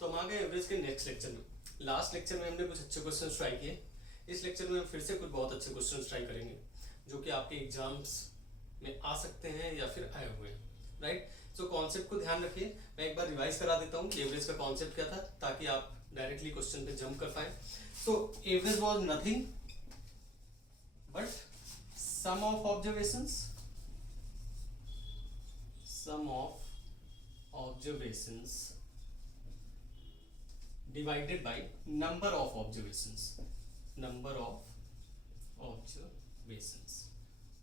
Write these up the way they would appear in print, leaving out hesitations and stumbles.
तो हम आ गए एवरेज के नेक्स्ट लेक्चर में। लास्ट लेक्चर में हमने कुछ अच्छे क्वेश्चंस ट्राई किए। इस लेक्चर में हम फिर से कुछ बहुत अच्छे क्वेश्चंस ट्राई करेंगे जो कि आपके एग्जाम्स में आ सकते हैं या फिर आए हुए हैं, राइट। सो कॉन्सेप्ट को ध्यान रखिए। मैं एक बार रिवाइज करा देता हूँ कि एवरेज का कॉन्सेप्ट क्या था, ताकि आप डायरेक्टली क्वेश्चन पे जंप कर पाए। So average was nothing but sum of observations divided by number of observations,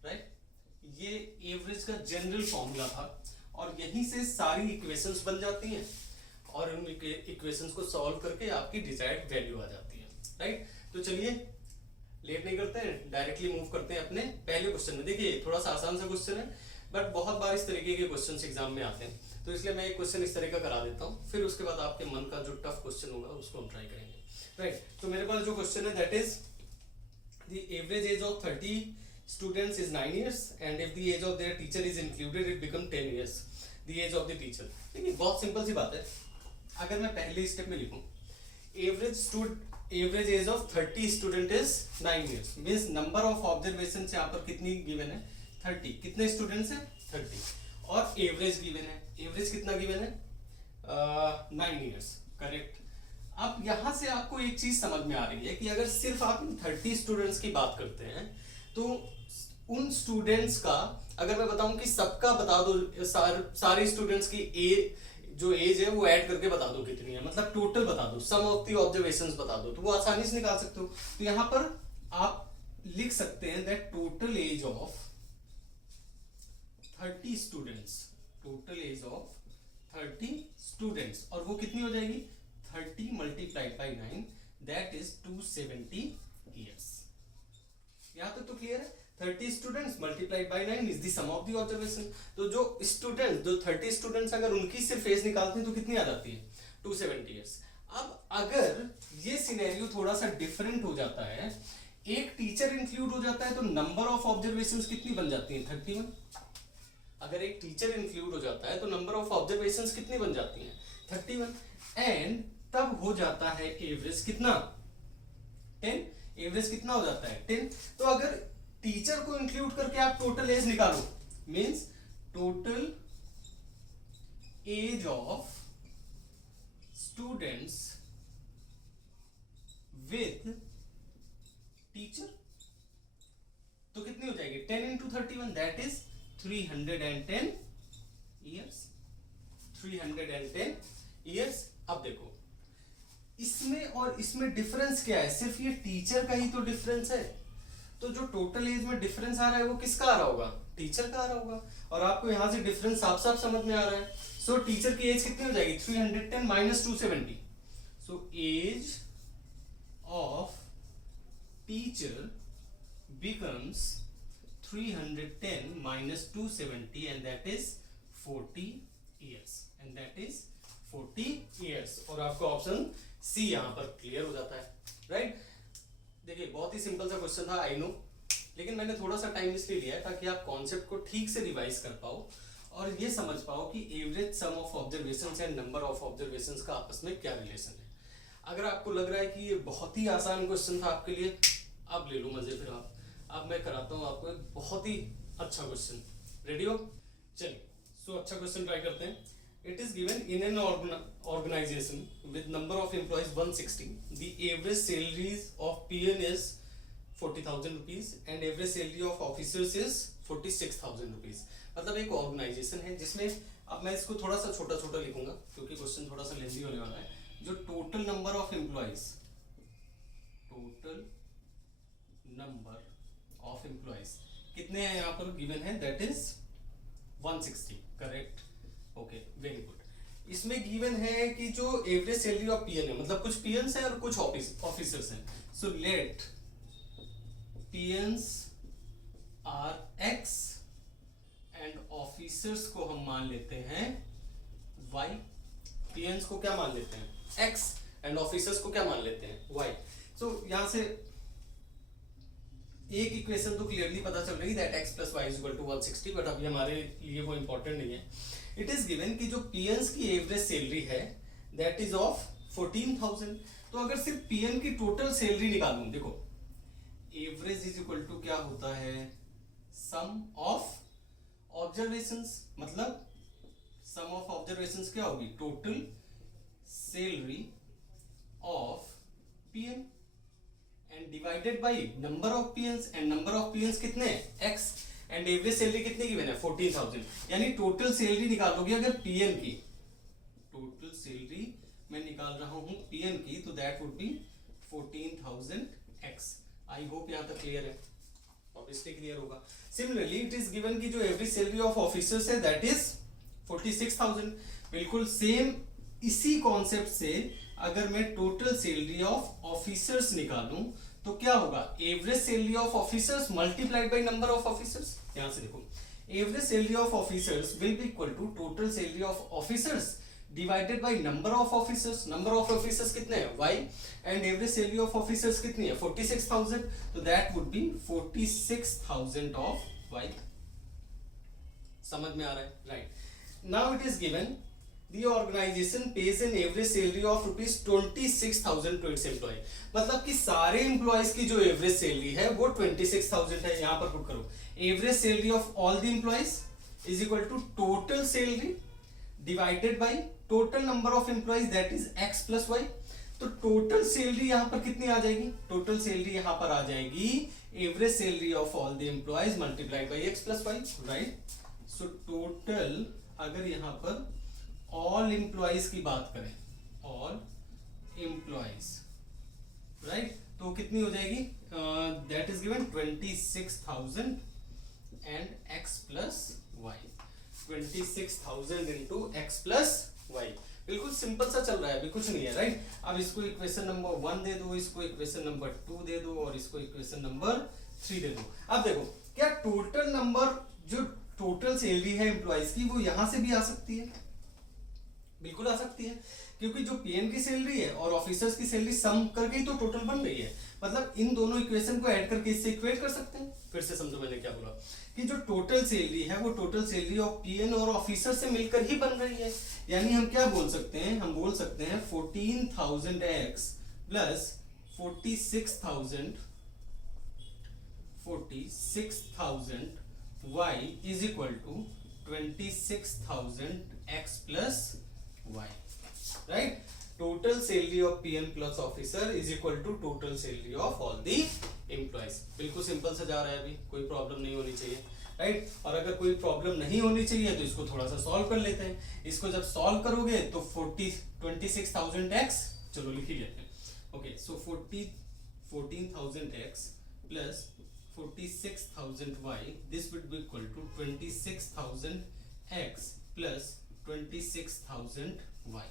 right। ये एवरेज का जनरल फॉर्मूला था और यहीं से सारी इक्वेशंस बन जाती हैं और उन इक्वेशंस को सॉल्व करके आपकी डिजायर्ड वैल्यू आ जाती है, राइट। तो चलिए लेट नहीं करते हैं, डायरेक्टली मूव करते हैं अपने पहले क्वेश्चन में। देखिए थोड़ा सा आसान सा क्वेश्चन है बट बहुत बार इस तरीके के क्वेश्चंस एग्जाम में आते हैं, तो इसलिए मैं एक क्वेश्चन इस तरह का करा देता हूँ, फिर उसके बाद आपके मन का जो टफ क्वेश्चन होगा उसको हम ट्राई करेंगे, राइट। तो मेरे पास जो क्वेश्चन है that is the average age of 30 students is 9 years and if the age of their teacher is included it become 10 years, the age of the teacher। देखिए बहुत सिंपल सी बात है। अगर मैं पहले स्टेप में लिखूं average age of 30 student is 9 years means number of observation यहाँ पर कितनी गिवन है 30। कितने स्टूडेंट्स हैं 30 और एवरेज गिवन है। एवरेज कितना गिवन है 9 years, करेक्ट। अब यहां से आपको एक चीज समझ में आ रही है कि अगर सिर्फ आप 30 स्टूडेंट्स की बात करते हैं तो उन स्टूडेंट्स का अगर मैं बताऊं कि सबका बता दो, सारे स्टूडेंट्स की जो एज है वो ऐड करके बता दो कितनी है, मतलब टोटल बता दो, सम ऑफ द ऑब्जर्वेशंस बता दो, तो वो आसानी से निकाल सकते हो। तो यहां पर आप लिख सकते हैं that total age of 30 students, total age of 30 students, और वो कितनी हो जाएगी 30 multiplied by 9 that is 270 years. यहां तक तो क्लियर है। 30 students multiplied by 9 is the sum of the observation. तो जो 30 स्टूडेंट्स अगर उनकी सिर्फ एज निकालते हैं तो कितनी आ जाती है 270 ईयर्स। अब अगर ये सिनेरियो थोड़ा सा डिफरेंट हो जाता है, एक टीचर इंक्लूड हो जाता है, तो नंबर ऑफ ऑब्जर्वेशंस कितनी बन जाती है 31। अगर एक टीचर इंक्लूड हो जाता है तो नंबर ऑफ ऑब्जर्वेशंस कितनी बन जाती है 31 एंड तब हो जाता है एवरेज कितना 10। एवरेज कितना हो जाता है 10। तो अगर टीचर को इंक्लूड करके आप टोटल एज निकालो means total age of students with teacher तो कितनी हो जाएगी 10 into 31 that is 310 years. 310 years. अब देखो इसमें और इसमें डिफरेंस क्या है, सिर्फ ये टीचर का ही तो डिफरेंस है। तो जो टोटल एज में डिफरेंस आ रहा है वो किसका आ रहा होगा टीचर का आ रहा होगा, और आपको यहां से डिफरेंस साफ साफ समझ में आ रहा है। सो टीचर की एज कितनी हो जाएगी 310 minus 270। So age of teacher becomes 310 minus 270 and that is 40 years, and that is 40 years. और आपका ऑप्शन सी यहां पर क्लियर हो जाता है, राइट। देखिए बहुत ही सिंपल सा क्वेश्चन था आई नो, लेकिन मैंने थोड़ा सा टाइम इसलिए लिया है ताकि आप कॉन्सेप्ट को ठीक से रिवाइज कर पाओ और ये समझ पाओ कि average some of observations and number of observations का आपस में क्या रिलेशन है। अगर आपको लग रहा है कि ये बहुत ही आसान क्वेश्चन था आपके लिए, अब ले लो मजे फिर आप। अब मैं कराता हूँ आपको एक बहुत ही अच्छा क्वेश्चन। रेडी हो? चलिए सो अच्छा क्वेश्चन ट्राई करते हैं। It is given in an organization with number of employees 160. The average salaries of PN is 40,000 rupees and average salary of officers is 46,000 rupees। मतलब एक ऑर्गेनाइजेशन है जिसमें, अब मैं इसको थोड़ा सा छोटा छोटा लिखूंगा क्योंकि क्वेश्चन थोड़ा सा लेंथी होने वाला है। जो total number of employees, total number of employees कितने हैं यहाँ पर गिवन है that is 160, correct. Okay very good. इसमें गिवन है कि जो एवरेज सैलरी ऑफ पीएन है, मतलब कुछ पीएन्स हैं और कुछ ऑफिसर्स हैं। So let PNs are X and officers को हम मान लेते हैं वाई। पीएन्स को क्या मान लेते हैं एक्स एंड ऑफिसर्स को क्या मान लेते हैं वाई। सो यहां से एक इक्वेशन तो क्लियरली पता चल रही है that x plus y is equal to 160, but अभी हमारे लिए वो इंपॉर्टेंट नहीं है। इट इज गिवन कि जो पीएन्स की एवरेज सैलरी है दैट इज ऑफ 14,000। तो अगर सिर्फ पीएन की टोटल सैलरी निकालूं, देखो एवरेज इज इक्वल टू क्या होता है, सम ऑफ ऑब्जर्वेशंस, मतलब सम ऑफ ऑब्जर्वेशंस क्या होगी, total salary of PN and divided by number of PNs, and number of PNs कितने हैं, एक्स, एंड एवरेज सैलरी कितने की गिवन है, 14,000। यानी टोटल सैलरी निकालोगे अगर पीएन की, टोटल सैलरी मैं निकाल रहा हूं पीएन की, तो that would B 14,000 x. I hope यहां तक क्लियर है, ऑब्वियसली क्लियर होगा। सिमिलरली इट इज गिवन की जो एवरेज सैलरी ऑफ ऑफिसर्स है दैट इज 46,000। बिल्कुल सेम इसी कॉन्सेप्ट से अगर मैं टोटल सैलरी ऑफ ऑफिसर्स निकालूं तो क्या होगा, average salary of officers multiplied by number of officers. यहां से देखो average salary of officers will be equal to total salary of officers divided by number of officers. Number of officers कितने हैं, y, and average salary of officers कितनी है, 46,000। तो that would be 46,000 of y। समझ में आ रहा है, right. Now it is given the organization pays an average salary of rupees 26,000 to its employee। मतलब कि सारे एम्प्लॉयज की जो एवरेज सैलरी है वो 26,000 है। यहां पर पुट करो average salary of all the employees is equal to total salary divided by total number of employees that is x plus y. तो टोटल सैलरी यहां पर कितनी आ जाएगी, टोटल सैलरी यहां पर आ जाएगी average salary of all the employees multiplied by x plus y, right. So total अगर यहां पर ऑल एम्प्लॉयज की बात करें, ऑल एम्प्लॉयज, राइट, तो कितनी हो जाएगी, that is given 26,000 and x plus y, 26,000 into x plus y. बिल्कुल सिंपल सा चल रहा है, अभी कुछ नहीं है, राइट। अब इसको इक्वेशन नंबर 1 दे दो, इसको इक्वेशन नंबर 2 दे दो और इसको इक्वेशन नंबर 3 दे दो। अब देखो क्या टोटल नंबर जो टोटल सैलरी है एम्प्लॉयज की वो यहां से भी आ सकती है, बिल्कुल आ सकती है, क्योंकि जो पीएन की सैलरी है और ऑफिसर्स की सैलरी सम करके ही तो टोटल बन रही है। मतलब इन दोनों इक्वेशन को ऐड करके इससे इक्वेट कर सकते हैं। फिर से समझो मैंने क्या बोला, कि जो टोटल सैलरी है वो टोटल सैलरी ऑफ पीएन और ऑफिसर से मिलकर ही बन रही है। यानी हम क्या बोल सकते हैं, हम बोल सकते हैं 14,000 x plus 46,000 y is equal to 26,000 x plus y, right? Total salary of PN plus officer is equal to total salary of all the employees। बिल्कुल सिंपल से जा रहा है, अभी कोई प्रॉब्लम नहीं होनी चाहिए, राइट। और अगर कोई प्रॉब्लम नहीं होनी चाहिए तो इसको थोड़ा सा सॉल्व कर लेते हैं। इसको जब सॉल्व करोगे तो 26,000 x, चलो लिख ही लेते हैं। Okay, so 14,000 x plus 46,000 y, this would be equal to 26,000 x plus 26,000 y।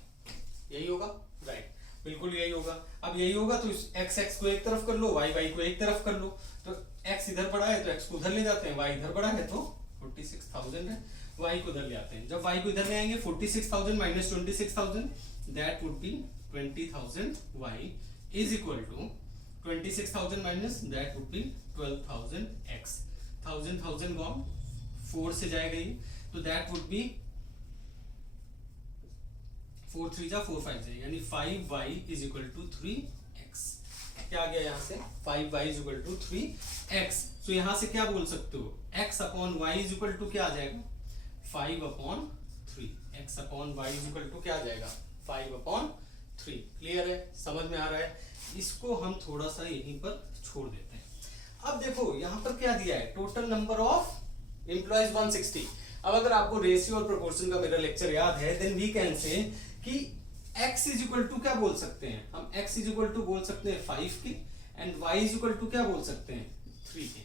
यही होगा, राइट, बिल्कुल यही होगा। अब यही होगा तो x x को एक तरफ कर लो, y y को एक तरफ कर लो। तो x इधर पड़ा है तो x को उधर ले जाते हैं, y इधर पड़ा है तो 46,000 है, y को उधर ले आते हैं। जब y को इधर ले आएंगे 46,000 minus 26,000 that would be 20,000 y is equal to 26,000 minus that would be 12,000 x। 1,000 गॉन 4 से जाएगा ये, तो दैट वुड बी 4 3 जा 4 5 जाए, यानी 5y is equal to 3x। क्या आ गया यहाँ से, 5y is equal to 3x। तो यहाँ से क्या बोल सकते हो, x upon y is equal to क्या आ जाएगा, 5/3। x upon y is equal to क्या आ जाएगा, 5/3। क्लियर है, समझ में आ रहा है। इसको हम थोड़ा सा यहीं पर छोड़ देते हैं। अब देखो यहाँ पर क्या दिया है, टोटल नंबर ऑफ एम्प्लॉयज 160। अब अगर आपको रेशियो और प्रोपोर्शन का मेरा लेक्चर याद है, देन वी कैन से कि x इज इक्वल टू क्या बोल सकते हैं हम, x इज इक्वल टू बोल सकते हैं 5 के, and y is equal to क्या बोल सकते हैं 3 के।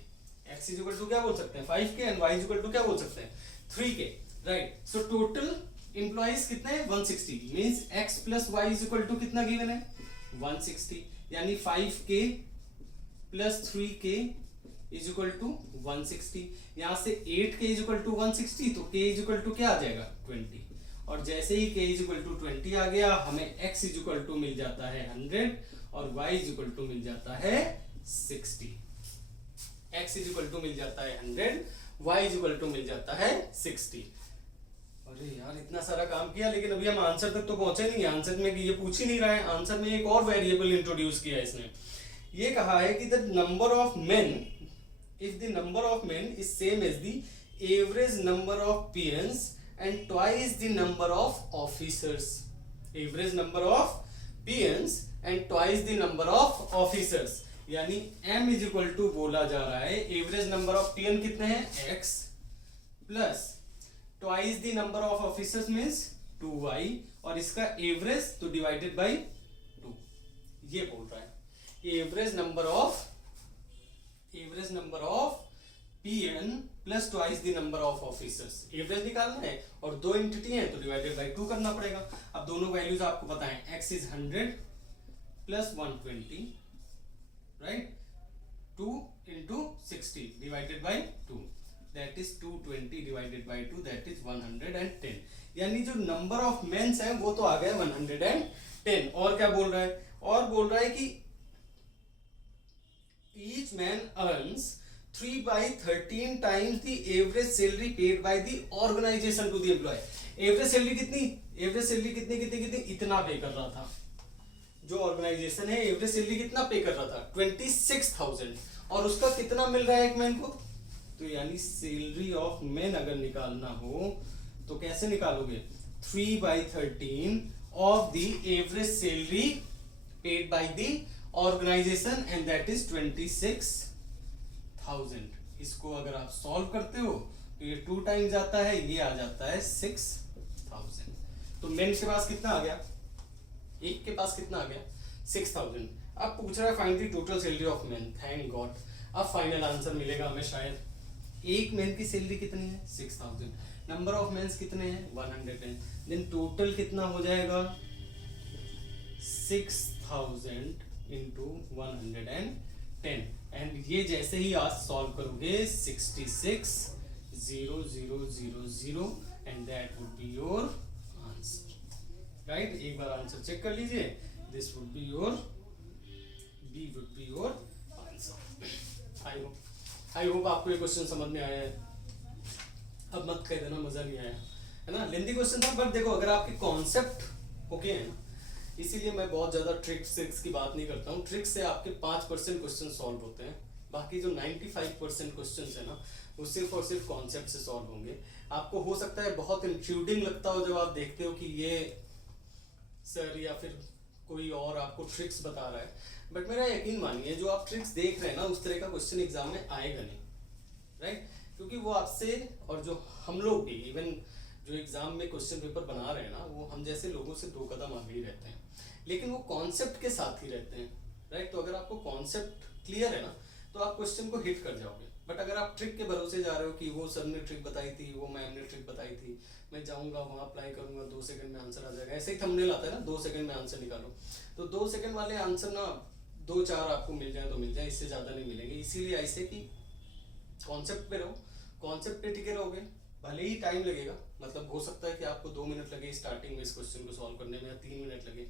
x इज इक्वल टू क्या बोल सकते हैं 5 के, and y is equal to क्या बोल सकते हैं 3 के, राइट। सो टोटल एम्प्लॉयज कितने हैं 160, means x plus y is equal to कितना गिवन है 160, यानी 5k plus 3k is equal to 160। यहां से 8k इज इक्वल टू 160, तो k इज इक्वल टू क्या आ जाएगा 20। और जैसे ही k इज इक्वल टू 20 आ गया, हमें x इज इक्वल टू मिल जाता है 100 और y इज इक्वल टू मिल जाता है 60। x इज इक्वल टू मिल जाता है 100, y इज इक्वल टू मिल जाता है 60। अरे यार इतना सारा काम किया लेकिन अभी हम आंसर तक तो पहुंचे नहीं। आंसर में ये पूछ ही नहीं रहा है, आंसर में एक और वेरिएबल इंट्रोड्यूस किया है इसने। ये कहा है कि the number of men, if the number of men is same as the average number of PNs and twice the number of officers. Average number of PNs and twice the number of officers, यानी m is equal to बोला जा रहा है average number of PN कितने हैं x plus twice the number of officers means 2y और इसका average तो डिवाइडेड बाय 2। ये बोल रहा है average number of PN plus twice the number of officers. Average निकालना है और दो एंटिटी है तो डिवाइडेड बाय 2 करना पड़ेगा। अब दोनों वैल्यूज आपको पता है, x is 100 plus 120 right, 2 into 60 divided by 2 that is 220 divided by 2 that is 110। यानी जो नंबर ऑफ मेंस है वो तो आ गया 110। और क्या बोल रहा है, और बोल रहा है कि each man earns 3/13 times the average salary paid by the organization to the employee। Average salary कितनी, एवरेज सैलरी कितनी कितनी कितनी इतना पे कर रहा था जो ऑर्गेनाइजेशन है, एवरेज सैलरी कितना पे कर रहा था 26,000 और उसका कितना मिल रहा है एक मैन को। तो यानी सैलरी ऑफ मैन अगर निकालना हो तो कैसे निकालोगे, 3/13 of the average salary paid by the organisation and that is 26,000। इसको अगर आप सॉल्व करते हो तो ये 2 टाइम्स आता है, ये आ जाता है 6,000। तो मैन के पास कितना आ गया, एक के पास कितना आ गया 6,000। अब पूछ रहा है find the total salary of man. Thank God अब फाइनल आंसर मिलेगा हमें शायद। एक मैन की सैलरी कितनी है 6,000, नंबर ऑफ मैन्स कितने हैं 110, देन टोटल कितना हो जाएगा 6,000 into 110। एंड ये जैसे ही आज सॉल्व करोगे 66,000 and that would be your answer right. एक बार आंसर चेक कर लीजिए, this would be your, B would be your answer. I hope आपको ये क्वेश्चन समझ में आया है। अब मत कह देना मजा नहीं आया, है ना, लेंथी क्वेश्चन था बट देखो अगर आपके कॉन्सेप्ट ओके है ना, इसीलिए मैं बहुत ज्यादा ट्रिक्स की बात नहीं करता हूँ। ट्रिक्स से आपके 5% क्वेश्चन सॉल्व होते हैं, बाकी जो 95% क्वेश्चन है ना वो सिर्फ और सिर्फ कॉन्सेप्ट से सॉल्व होंगे। आपको हो सकता है बहुत इंट्रूडिंग लगता हो जब आप देखते हो कि ये सर या फिर कोई और आपको ट्रिक्स बता रहा है, बट मेरा यकीन मानिए जो आप ट्रिक्स देख रहे हैं ना उस तरह का क्वेश्चन एग्जाम में आएगा नहीं राइट, क्योंकि वो आपसे और जो हम लोग भी इवन जो एग्जाम में क्वेश्चन पेपर बना रहे हैं ना वो हम जैसे लोगों से 2 कदम आगे ही रहते हैं, लेकिन वो कॉन्सेप्ट के साथ ही रहते हैं राइट। तो अगर आपको कॉन्सेप्ट क्लियर है ना तो आप क्वेश्चन को हिट कर जाओगे। बट अगर आप ट्रिक के भरोसे जा रहे हो कि वो सर ने ट्रिक बताई थी, वो मैम ने ट्रिक बताई थी, मैं जाऊंगा वहां अप्लाई करूंगा 2 सेकंड में आंसर आ जाएगा, ऐसे ही थंबनेल आता है ना 2 सेकंड में आंसर निकालो, तो 2 सेकंड वाले आंसर ना 2-4 आपको मिल जाए तो मिल जाए, इससे ज्यादा नहीं मिलेंगे। इसीलिए ऐसे कि कॉन्सेप्ट पे रहो, कॉन्सेप्ट पे टिके रहोगे, भले ही टाइम लगेगा, मतलब हो सकता है कि आपको 2 मिनट लगे स्टार्टिंग में इस क्वेश्चन को सॉल्व करने में या 3 मिनट लगे,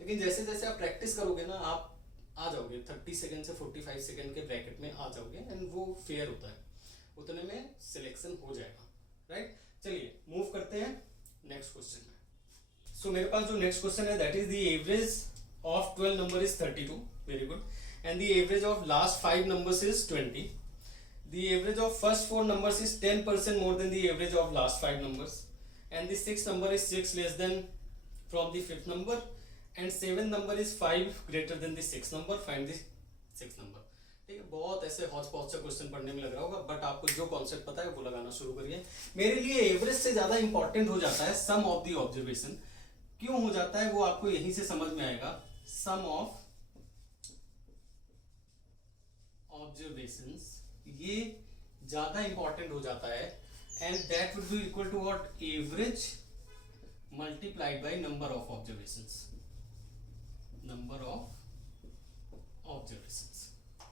लेकिन जैसे जैसे आप प्रैक्टिस करोगे ना आप आ जाओगे 30 सेकंड से 45 सेकंड के ब्रैकेट में आ जाओगे एंड वो फेयर होता है, उतने में सिलेक्शन हो जाएगा राइट। चलिए मूव करते हैं नेक्स्ट क्वेश्चन में। सो मेरे पास जो नेक्स्ट क्वेश्चन है that is the average of 12 number is 32, very good, and the average of last 5 numbers is 20। The average of first 4 numbers is 10% more than the average of last 5 numbers, and the 6th number is 6 less than from the 5th number, and 7th number is 5 greater than the 6th number. Find the 6th number। ठीक है, बहुत ऐसे हौच पौच से question पढ़ने में लग रहा होगा, बट आपको जो कॉन्सेप्ट पता है वो लगाना शुरू करिए। मेरे लिए एवरेज से ज्यादा इंपॉर्टेंट हो जाता है सम ऑफ द ऑब्जर्वेशन। क्यों हो जाता है वो आपको यहीं से समझ में आएगा। सम ऑफ ऑब्जर्वेशंस ये ज्यादा इंपॉर्टेंट हो जाता है, and that would be equal to what, average multiplied by number of observations, number of observations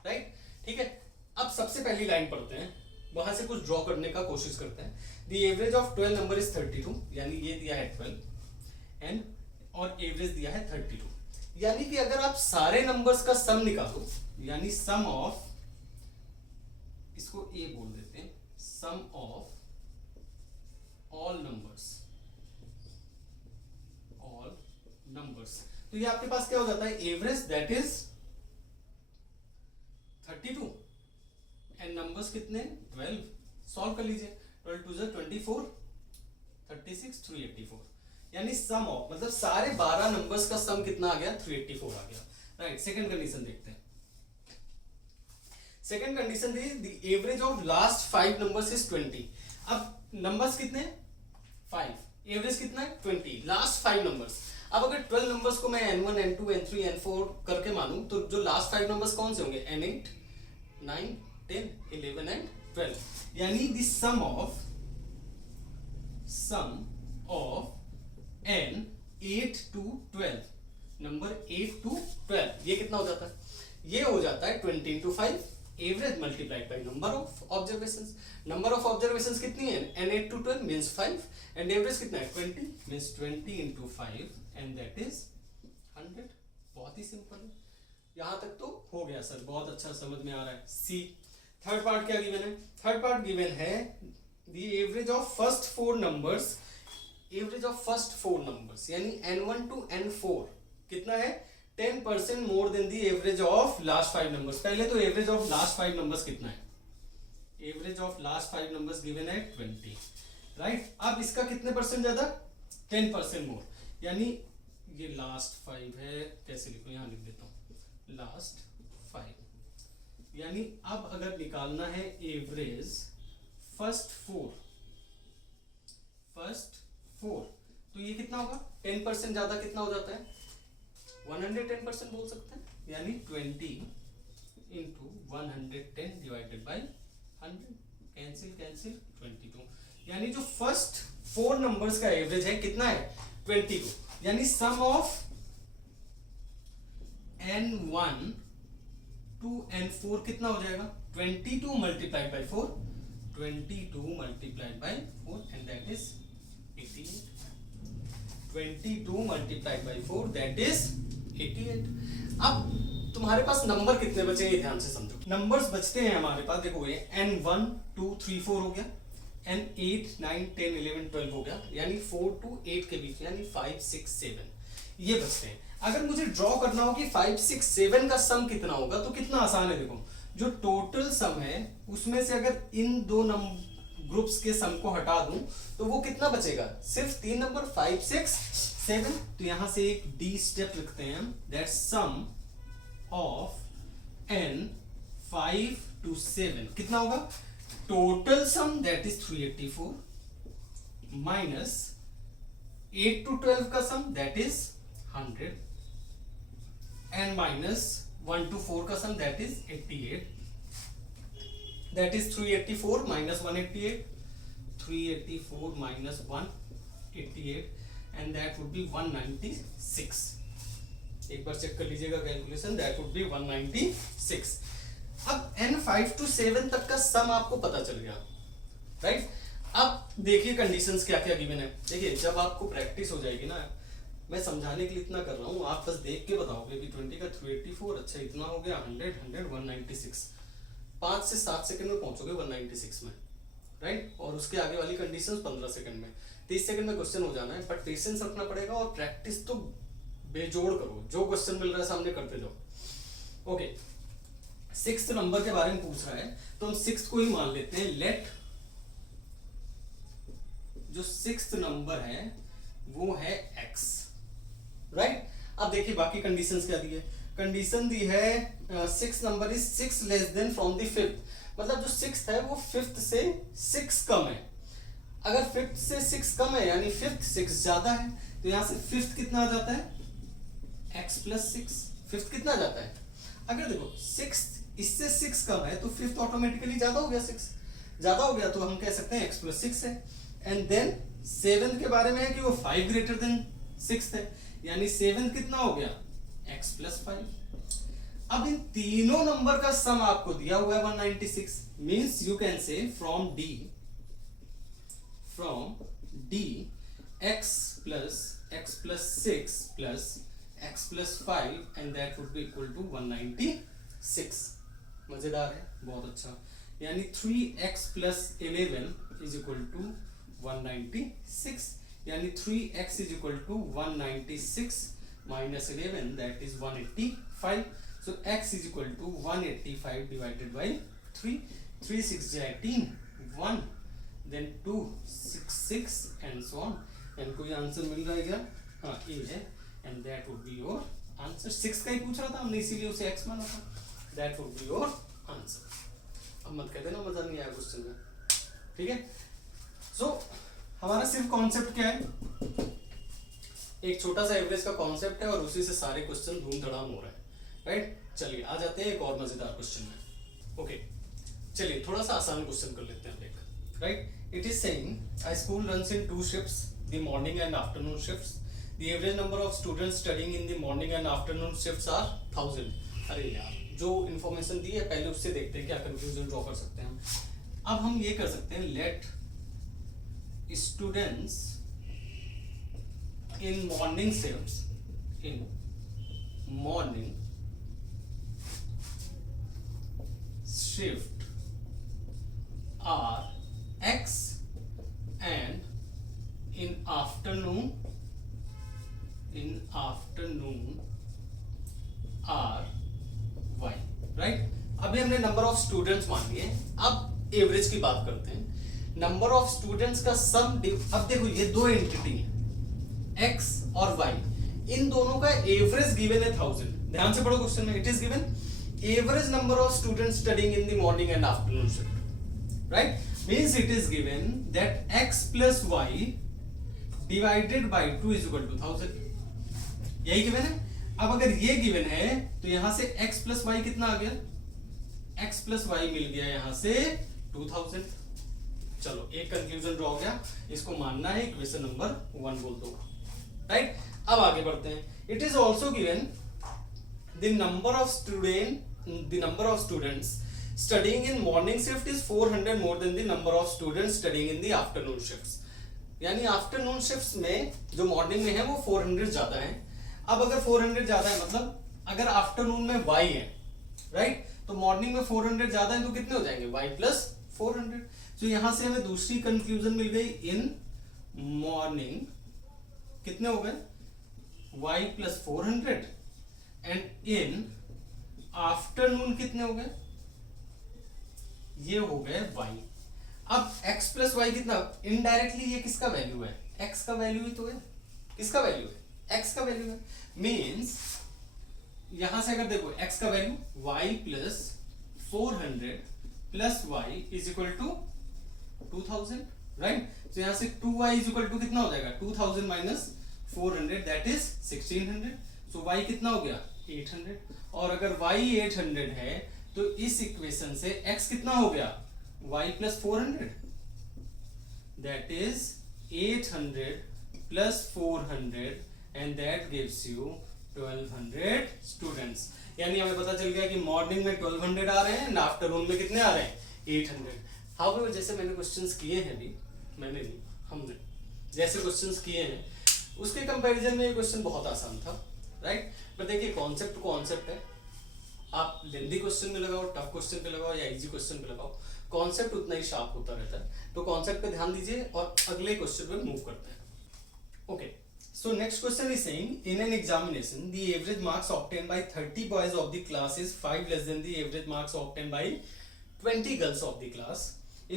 right. ठीक है, अब सबसे पहली लाइन पढ़ते हैं, वहां से कुछ ड्रॉ करने का कोशिश करते हैं। The average of 12 number is 32, यानी ये दिया है 12 एंड और एवरेज दिया है 32, यानी कि अगर आप सारे नंबर्स का सम निकालो, यानी सम ऑफ, इसको ए बोल देते हैं, सम ऑफ ऑल नंबर्स नंबर्स, तो ये आपके पास क्या हो जाता है, average that is 32 and numbers कितने 12। सॉल्व कर लीजिए, 12 2 24, 36 384, यानी सम ऑफ मतलब सारे 12 नंबर्स का सम कितना आ गया 384 आ गया। राइट, सेकंड कंडीशन देखते हैं। सेकंड कंडीशन थी the average of last 5 numbers is 20। अब नंबर्स कितने 5, एवरेज कितना है 20, लास्ट 5 नंबर्स। अब अगर 12 नंबर्स को मैं n1 n2 n3 n4 करके मानूं तो जो लास्ट 5 नंबर्स कौन से होंगे n8 9 10 11 एंड 12, यानी the sum of n 8 to 12, number 8 to 12 ये कितना हो जाता है, ये हो जाता है 20 into 5 average multiplied by number of observations. Number of observations कितनी है n8 to 12 means 5 and average कितना है 20 means 20 into 5 and that is 100। बहुत ही सिंपल है, यहां तक तो हो गया सर, बहुत अच्छा समझ में आ रहा है। सी थर्ड पार्ट क्या गिवन है, थर्ड पार्ट गिवन है the average of first 4 numbers, average of first 4 numbers यानी n1 to n4 कितना है 10% more than the average of last 5 numbers. पहले तो एवरेज ऑफ लास्ट 5 नंबर्स कितना है, average of last 5 numbers given है 20। Right, अब इसका कितने परसेंट ज्यादा 10% मोर, यानी ये लास्ट 5 है, कैसे लिखूं यहां लिख देता हूं लास्ट 5, यानी अब अगर निकालना है एवरेज फर्स्ट 4 तो ये कितना होगा 10% ज्यादा कितना हो जाता है 110% बोल सकते हैं, यानी 20 into 110 डिवाइडेड बाय 100, कैंसिल 22, यानी जो फर्स्ट 4 नंबर्स का एवरेज है कितना है 22, यानी सम ऑफ n1 to n4 कितना हो जाएगा 22 multiplied by 4, 22 multiplied by 4 and that is 88, 22 multiplied by 4 that is 88। अब तुम्हारे पास नंबर कितने बचे ये ध्यान से समझो, नंबर्स बचते हैं हमारे पास, देखो ये n1 2 3 4 हो गया, n8 9 10 11 12 हो गया, यानी 4 to 8 के बीच यानी 5 6 7 ये बचते हैं। अगर मुझे ड्रॉ करना हो कि 5 6 7 का सम कितना होगा तो कितना आसान है, देखो जो टोटल सम है उसमें से अगर इन दो ग्रुप्स के सम को हटा दूं तो वो कितना बचेगा, सिर्फ 3 नंबर 5 6 7। तो यहां से एक डी स्टेप लिखते हैं हम, that sum of n 5 to 7 कितना होगा, total sum that is 384 minus 8 to 12 का sum that is 100 and minus 1 to 4 का sum that is 88, that is 384 minus 188, 384 minus 188 and that would be 196। एक बार चेक कर लीजिएगा कैलकुलेशन, that would be 196। अब n 5 to 7 तक का सम आपको पता चल गया, राइट। अब देखिए कंडीशंस क्या क्या गिवन है, देखिए जब आपको प्रैक्टिस हो जाएगी ना, मैं समझाने के लिए इतना कर रहा हूँ, आप बस देख के बताओगे कि 20 का 384, अच्छा इतना हो गया 100 100 196, 5 से 7 सेकंड में पहुंचोगे 196 में, राइट। और उसके आगे वाली कंडीशंस 15 सेकंड में, 30 सेकंड में क्वेश्चन हो जाना है, बट पेशेंस रखना पड़ेगा और प्रैक्टिस तो बेजोड़ करो, जो क्वेश्चन मिल रहा है सामने करते जाओ। ओके, 6th नंबर के बारे में पूछ रहा है तो हम 6th को ही मान लेते हैं, लेट जो 6th नंबर है वो है x, राइट। अब देखिए बाकी कंडीशंस क्या दी है, कंडीशन दी है 6 number is 6 less than from the 5th, मतलब जो 6th है वो 5th से 6 कम है। अगर 5th से 6 कम है यानी 5th 6 ज्यादा है, तो यहां से 5th कितना आ जाता है x प्लस 6, 5th कितना आ जाता है, अगर देखो 6th इससे 6 कम है तो 5th ऑटोमेटिकली ज्यादा हो गया, 6 ज्यादा हो गया तो हम कह सकते हैं x प्लस 6 है। एंड देन 7th के बारे में है कि वो 5 ग्रेटर देन 6th है, यानी 7th कितना हो गया x प्लस 5। अब इन तीनों नंबर का सम आपको दिया हुआ है 196, means you can say from d x plus 6 plus x plus 5 and that would be equal to 196। मजेदार है, बहुत अच्छा, यानी 3x plus 11 is equal to 196, यानी 3x is equal to 196 minus 11, that is 185. So x is equal to 185 divided by 3. 3 6 18, 1, then 2 6 6 and so on. and कोई answer मिल रहा है क्या? हाँ ये है, and that would be your answer. 6 का ही पूछ रहा था हमने, इसीलिए उसे x माना था. That would be your answer. अब मत कहते ना मजा नहीं आया क्वेश्चन में, ठीक है? So हमारा सिर्फ कॉन्सेप्ट क्या है, एक छोटा सा एवरेज का कॉन्सेप्ट है और उसी से सारे क्वेश्चन धूम धड़ाम हो रहे हैं, राइट? चलिए आ जाते हैं एक और मजेदार क्वेश्चन में. ओके चलिए थोड़ा सा आसान क्वेश्चन कर लेते हैं देख, right? It is saying a school runs in 2 shifts, the morning and afternoon shifts. The average number of students studying in the morning and afternoon shifts are 1000. अरे यार जो इन्फॉर्मेशन दी है पहले उससे देखते हैं क्या कंक्लूजन ड्रॉ कर सकते हैं हम. अब हम ये कर सकते हैं, let students in morning shifts, in morning shift are x and in afternoon are y, right? अभी हमने नंबर ऑफ स्टूडेंट्स मान लिए, अब एवरेज की बात करते हैं. नंबर ऑफ स्टूडेंट्स का सम, अब देखो ये दो एंटिटी है x और y, इन दोनों का एवरेज गिवन है 1000. ध्यान से पढ़ो क्वेश्चन में, it is given average number of students studying in the morning and afternoon shift, right? Means it is given that x plus y divided by 2 is equal to 1000. यही given है. अब अगर ये गिवन है तो यहां से x plus y कितना आ गया? x plus y मिल गया यहां से 2000. चलो एक कंक्लूजन ड्रॉ हो गया, इसको मानना है इक्वेशन नंबर 1 बोल दो, राइट? अब आगे बढ़ते हैं. It is also given the number of students studying in morning shift is 400 more than the number of students studying in the afternoon shifts. यानी आफ्टरनून शिफ्ट्स में जो मॉर्निंग में है वो 400 ज्यादा है. अब अगर 400 ज्यादा है मतलब अगर आफ्टरनून में y है, राइट? तो मॉर्निंग में 400 ज्यादा है तो कितने हो जाएंगे? y plus 400. तो यहां से हमें दूसरी कंक्लूजन मिल गई, इन मॉर्निंग कितने हो गए? y plus 400 and in afternoon कितने हो गए? ये हो गए y. अब x प्लस वाई कितना? इनडायरेक्टली ये किसका वैल्यू है? x का वैल्यू ही तो है. किसका वैल्यू है? x का वैल्यू है. मींस यहां से अगर देखो x का value y plus 400 plus y is equal to 2000, right? तो यहां से 2y इज इक्वल टू कितना हो जाएगा? 2000 minus 400 that is 1600. So y कितना हो गया? 800. और अगर y 800 है तो इस इक्वेशन से x कितना हो गया? y plus 400 that is 800 plus 400 and that gives you 1200 students. यानी हमें पता चल गया कि मॉर्निंग में 1200 आ रहे हैं एंड आफ्टरनून में कितने आ रहे हैं? 800. हाउएवर जैसे मैंने क्वेश्चंस किए हैं अभी, हमने जैसे क्वेश्चंस किए हैं उसके कंपैरिजन में ये क्वेश्चन बहुत आसान था, राइट? पर देखिए कॉन्सेप्ट है. आप लेंथी क्वेश्चन में लगाओ, टफ क्वेश्चन पे लगाओ या इजी क्वेश्चन पे लगाओ, कॉन्सेप्ट उतना ही शार्प होता रहता है. तो कॉन्सेप्ट पे ध्यान दीजिए और अगले क्वेश्चन पे मूव करते हैं. Okay, so next question is saying in an examination the average marks obtained by 30 boys of the class is 5 less than the average marks obtained by 20 girls of the class.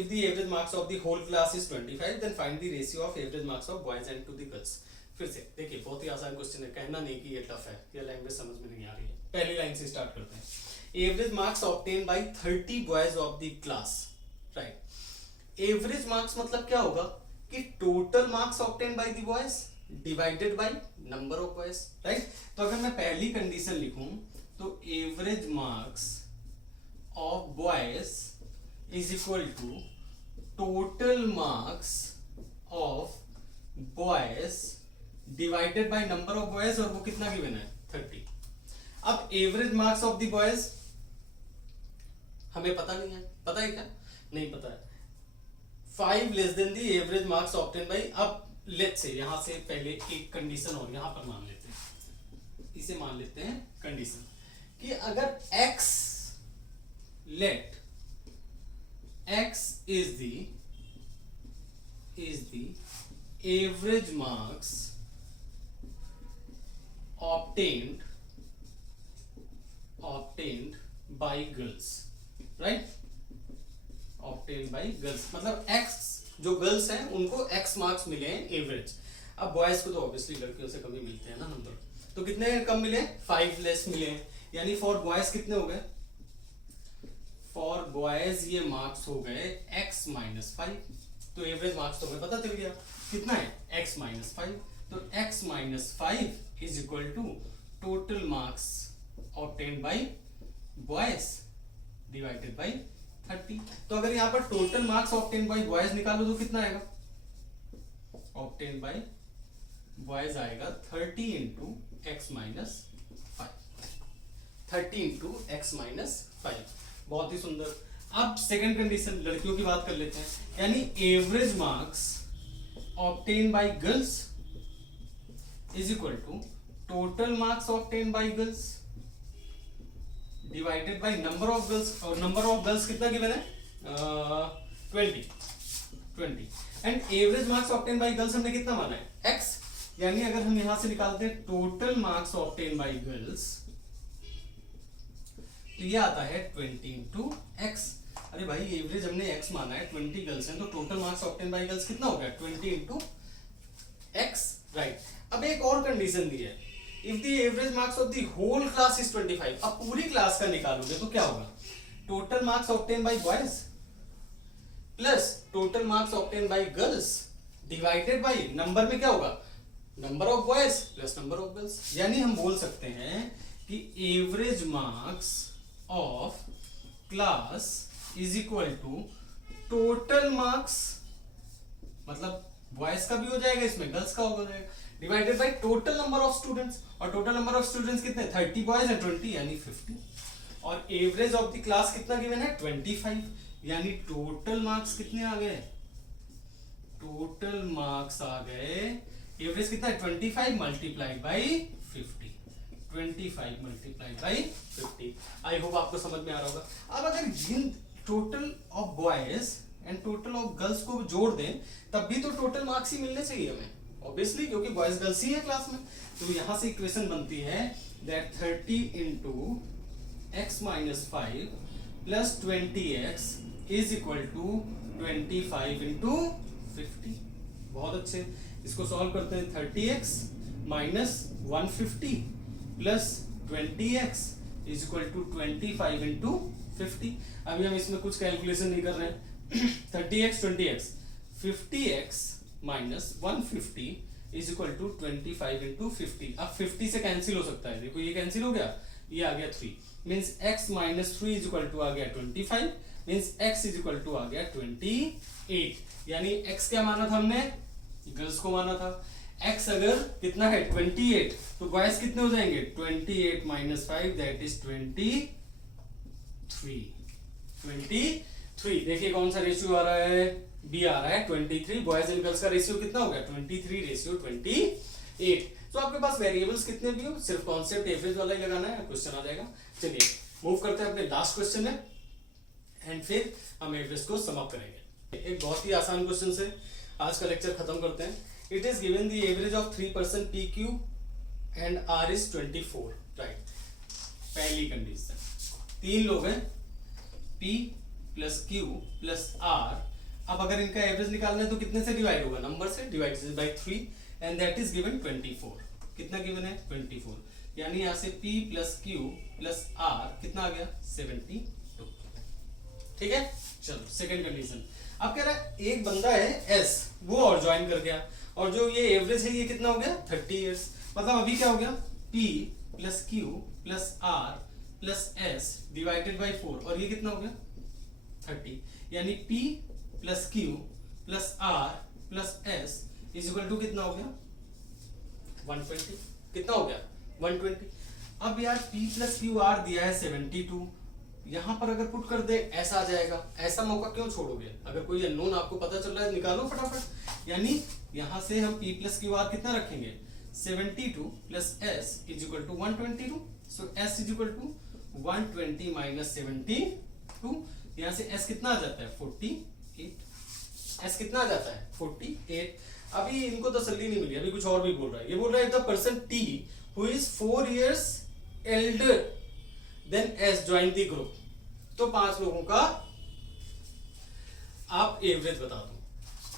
If the average marks of the whole class is 25 then find the ratio of average marks of boys and to the girls. फिर से देखिए बहुत ही आसान question है, कहना नहीं कि ये टफ है या लैंग्वेज समझ में नहीं आ रही है. पहली लाइन से स्टार्ट करते हैं. Average marks obtain by 30 boys of the class, right? Average marks मतलब क्या होगा कि total marks obtain by the boys divided by number of boys, right? तो अगर मैं पहली कंडीशन लिखूं तो average marks of boys is equal to total marks of boys divided by number of boys, और वो कितना गिवन है? 30. अब average marks of the boys हमें पता नहीं है. पता है क्या? नहीं पता है. 5 less than the average marks obtain bye, अब लेट्स से यहां से पहले एक कंडीशन और यहां पर मान लेते हैं, इसे मान लेते हैं कंडीशन कि अगर x let x is the average marks obtained by girls, right? obtained by girls मतलब x जो गर्ल्स हैं उनको x मार्क्स मिले हैं एवरेज। अब बॉयज को तो ऑब्वियसली लड़कियों से कम ही मिलते हैं ना नंबर, तो कितने कम मिले? 5 लेस मिले हैं। यानी फॉर बॉयज कितने हो गए? फॉर बॉयज ये मार्क्स हो गए x माइनस 5, तो एवरेज मार्क्स तो हमें पता चल गया कितना है, x माइनस 5। तो x minus 5 is equal to total marks obtained by boys divided by 30। तो अगर यहाँ पर total marks obtained by boys निकालो तो कितना आएगा? ऑब्टेन्ड बाय बॉयज आएगा 30 into x minus 5, 30 into x minus 5। बहुत ही सुंदर। अब सेकंड कंडीशन लड़कियों की बात कर लेते हैं, यानी average marks obtain by girls is equal to total marks obtain by girls divided by number of girls. और नंबर ऑफ गर्ल्स कितना गिवन है? 20। And average marks obtain by girls हमने कितना माना है? x। यानी अगर हम यहां से निकालते हैं total marks obtain by girls तो ये आता है 20 इंटू एक्स। अरे भाई एवरेज हमने x माना है, 20 गर्ल्स हैं, तो total marks obtain by girls कितना हो गया? 20 इंटू एक्स, राइट। अब एक और कंडीशन दी है, if the average marks of the whole class is 25। अब पूरी क्लास का निकालोगे तो क्या होगा? Total marks obtain by boys plus total marks obtain by girls divided by number में क्या होगा? Number of boys plus number of girls. यानी हम बोल सकते हैं कि average marks of class is equal to total marks, मतलब बॉयज का भी हो जाएगा इसमें, गर्ल्स का हो जाएगा, divided by total number of students. और टोटल नंबर ऑफ स्टूडेंट्स कितने? 30 बॉयज है, 20 यानी 50। और एवरेज ऑफ द क्लास कितना गिवन है? 25। यानी टोटल मार्क्स कितने आ गए? टोटल मार्क्स आ गए, एवरेज कितना है? 25 multiplied by 50, 25 multiplied by 50। I hope आपको समझ में आ रहा होगा। अब अगर in total of boys and total of girls को जोड़ दें तब भी तो टोटल मार्क्स ही मिलने चाहिए हमें, ऑब्वियसली, क्योंकि बॉयज गर्ल्स ही है क्लास में। तो यहां से इक्वेशन बनती है that 30 into x minus 5 plus 20x is equal to 25 into 50। बहुत अच्छे, इसको सॉल्व करते हैं। 30x minus 150 plus 20x is equal to 25 into 50। अभी हम इसमें कुछ कैलकुलेशन नहीं कर रहे हैं। 30x 20x 50x minus 150 is equal to 25 into 50। अब 50 से कैंसिल हो सकता है, देखो ये कैंसिल हो गया, ये आ गया 3, means x minus 3 is equal to आ गया 25, means x is equal to आ गया 28। यानी x क्या माना था हमने? गर्ल्स को माना था। x अगर कितना है? 28, तो बॉयज कितने हो जाएंगे? 28 माइनस 5 दैट इज 23। देखिए कौन सा रेशियो आ रहा है? b आ रहा है 23। बॉयज एंड गर्ल्स का रेशियो कितना हो गया? 23 रेशियो 28। तो आपके पास वेरिएबल्स कितने भी हो, सिर्फ कॉन्सेप्ट एवरेज वाला ही लगाना है, क्वेश्चन आ जाएगा। चलिए मूव करते हैं अपने लास्ट क्वेश्चन में एंड फिर हम एवरेज को समाप्त करेंगे। एक बहुत ही आसान क्वेश्चन से आज का लेक्चर खत्म करते हैं। It is given the average of 3% PQ and R is 24, right. पहली कंडीशन, 3 लोग हैं P plus Q plus R। अब अगर इनका एवरेज निकालना है तो कितने से डिवाइड होगा? नंबर से, divide by 3 and that is given 24। कितना गिवन है? 24। यानी यहां से P plus Q plus R कितना आ गया? 72। ठीक है, चलो सेकंड कंडीशन। अब कह रहा है एक बंदा है S, वो और ज्वाइन कर गया, और जो ये एवरेज है ये कितना हो गया? 30 इयर्स। मतलब अभी क्या हो गया? P plus Q plus R plus S divided by 4, और ये कितना हो गया? 30। यानी P plus Q plus R plus S is equal to कितना हो गया? 120। कितना हो गया? 120। अब यार P प्लस Q R दिया है 72, यहां पर अगर पुट कर दे ऐसा आ जाएगा। ऐसा मौका क्यों छोड़ोगे? अगर कोई अननोन आपको पता चल रहा है निकालो फटाफट। यानी यहां से हम P प्लस Q R कितना रखेंगे? 72 plus S is equal to 122। So S is equal to 120 minus 72। यहां से S कितना आ जाता है? 48। S कितना आ जाता है? 48। अभी इनको तसल्ली नहीं मिली, अभी कुछ और भी बोल रहा है। ये बोल रहा है the person T who is 4 years elder than S join the group. तो 5 लोगों का आप एवरेज बता दो।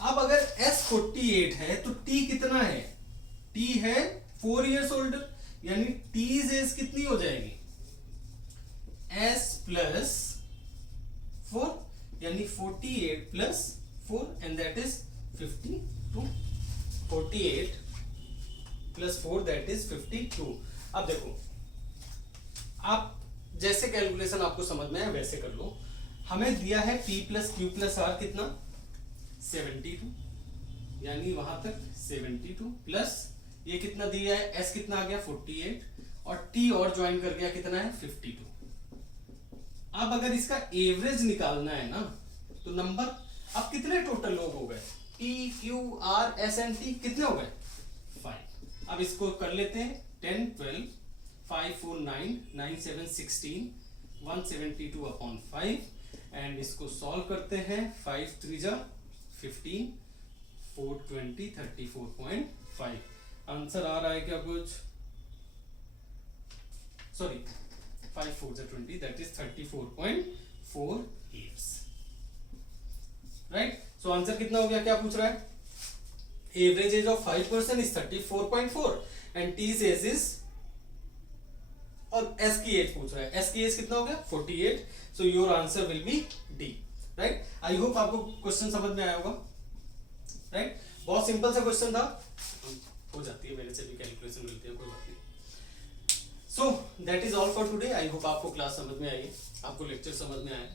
अब अगर S 48 है तो T कितना है? T है 4 years older, यानी T's एज कितनी हो जाएगी? S प्लस 4, यानी 48 plus 4 and that is 52। 48 plus 4 that is 52। अब देखो, आप जैसे कैलकुलेशन आपको समझ में है वैसे कर लो। हमें दिया है P plus Q plus R कितना? 72, यानी वहां तक 72 प्लस ये कितना दिया है? S कितना आ गया? 48 और T और ज्वाइन कर गया कितना है? 52। अब अगर इसका एवरेज निकालना है ना तो नंबर, अब कितने टोटल लोग हो गए? P Q R S and T कितने हो गए? 5। अब इसको कर लेते हैं 10 12 5 4 9 9 7 16 172 अपॉन 5 एंड इसको सॉल्व करते हैं। 5 3 जा 15 4 20 34.5। आंसर आ रहा है क्या कुछ? सॉरी 5 4 जा 20 दैट इज 34.4 years, राइट। सो आंसर कितना हो गया? क्या पूछ रहा है? Average age of 5 person is 34.4 and T's age is, और एस की एज पूछ रहा है। एस की एज कितना हो गया? 48। So your answer will be D, right. I hope आपको क्वेश्चन समझ में आया होगा, राइट। बहुत सिंपल सा क्वेश्चन था, हो जाती है मेरे से भी कैलकुलेशन मिलती है, कोई बात नहीं। So that is all for today. I hope आपको क्लास समझ में आई, आपको लेक्चर समझ में आया।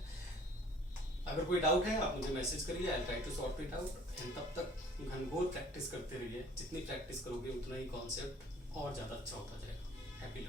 अगर कोई डाउट है आप मुझे मैसेज करिए, I try to sort it out. And तब तक घनघोर प्रैक्टिस करते रहिए। जितनी प्रैक्टिस करोगे उतना ही कॉन्सेप्ट और ज्यादा अच्छा होता जाएगा। हैप्पी